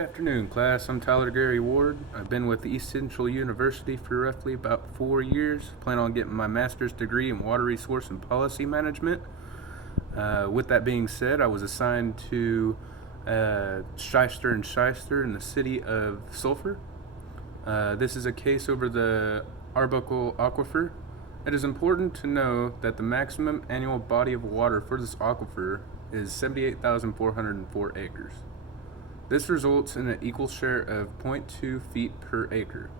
Good afternoon, class. I'm Tyler Gary Ward. I've been with East Central University for roughly about 4 years. Plan on getting my master's degree in water resource and policy management. With that being said, I was assigned to Shyster and Shyster in the city of Sulphur. This is a case over the Arbuckle Aquifer. It is important to know that the maximum annual body of water for this aquifer is 78,404 acres. This results in an equal share of 0.2 feet per acre.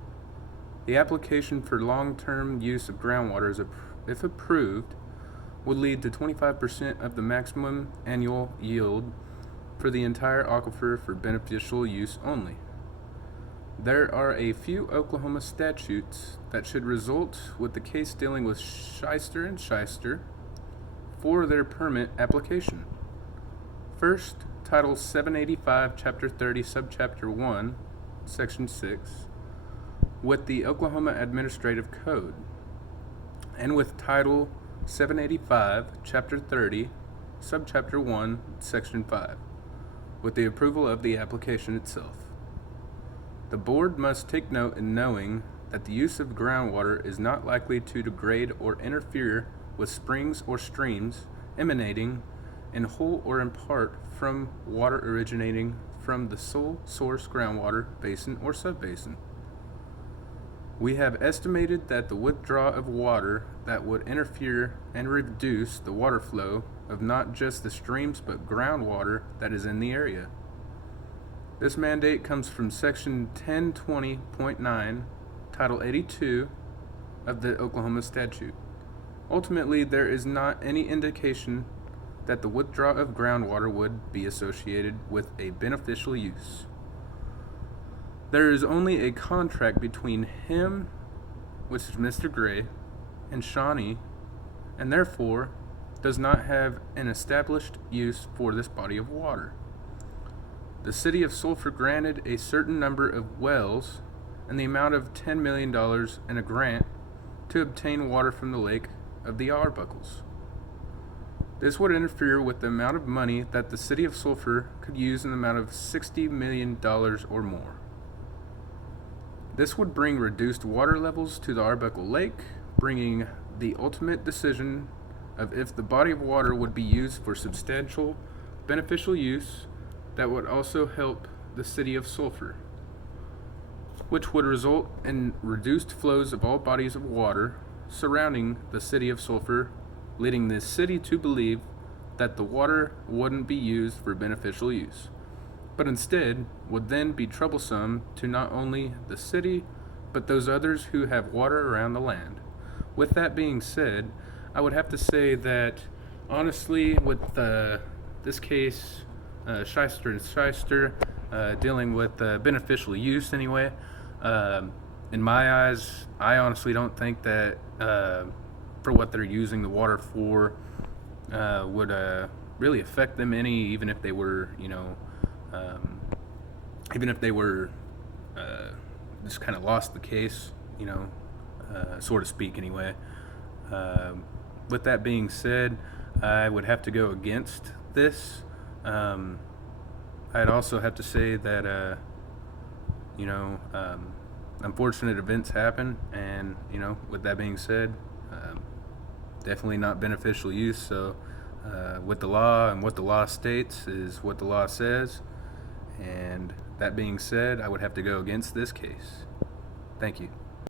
The application for long-term use of groundwater, if approved, would lead to 25% of the maximum annual yield for the entire aquifer for beneficial use only. There are a few Oklahoma statutes that should result with the case dealing with Shyster and Shyster for their permit application. First, Title 785, Chapter 30, Subchapter 1, Section 6, with the Oklahoma Administrative Code, and with Title 785, Chapter 30, Subchapter 1, Section 5, with the approval of the application itself. The board must take note in knowing that the use of groundwater is not likely to degrade or interfere with springs or streams emanating in whole or in part from water originating from the sole source groundwater basin or subbasin. We have estimated that the withdrawal of water that would interfere and reduce the water flow of not just the streams but groundwater that is in the area. This mandate comes from Section 1020.9, Title 82 of the Oklahoma statute. Ultimately, there is not any indication that the withdrawal of groundwater would be associated with a beneficial use. There is only a contract between him, which is Mr. Gray, and Shawnee, and therefore does not have an established use for this body of water. The city of Sulphur granted a certain number of wells and the amount of $10 million in a grant to obtain water from the lake of the Arbuckles. This would interfere with the amount of money that the city of Sulphur could use in the amount of $60 million or more. This would bring reduced water levels to the Arbuckle Lake, bringing the ultimate decision of if the body of water would be used for substantial beneficial use that would also help the city of Sulphur, which would result in reduced flows of all bodies of water surrounding the city of Sulphur, leading the city to believe that the water wouldn't be used for beneficial use, but instead would then be troublesome to not only the city, but those others who have water around the land. With that being said, I would have to say that, honestly, with this case, Shyster and Shyster, dealing with beneficial use anyway, in my eyes, I honestly don't think that for what they're using the water for would really affect them any, even if they were, just kind of lost the case, so to speak anyway. With that being said, I would have to go against this. I'd also have to say that, unfortunate events happen, and, with that being said, definitely not beneficial use. So with the law and what the law states is what the law says, and that being said, I would have to go against this case. Thank you.